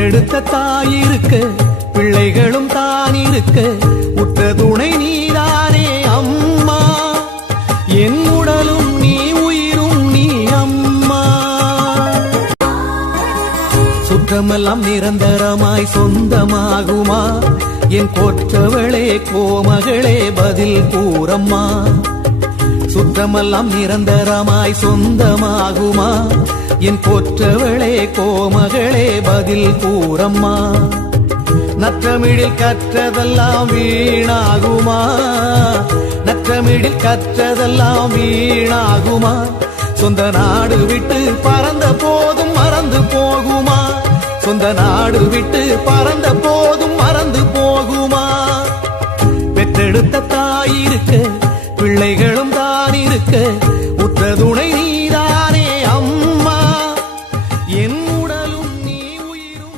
பெற்றெடுத்த தாயிருக்க பிள்ளைகளும் தான் இருக்க. உற்ற துணை நீதானே அம்மா. என் உடலும் நீ உயிரும் நீ அம்மா. சுற்றமெல்லாம் நிரந்தரமாய் சொந்தமாகுமா? என் கோற்றவளே கோமகளே பதில் கூறம்மா? சுத்தமெல்லாம் நிரந்தரமாய் சொந்தமாகுமா? என் போற்றவளே கோமகளே பதில் கூறம்மா. நற்றமிழில் கற்றதெல்லாம் வீணாகுமா? நற்றமிழில் கற்றதெல்லாம் வீணாகுமா? சொந்த நாடு விட்டு பறந்த போதும் மறந்து போகுமா? சொந்த நாடு விட்டு பறந்த போதும் மறந்து போகுமா? பெற்றெடுத்த தாயிருக்க பிள்ளைகளும் தான் இருக்க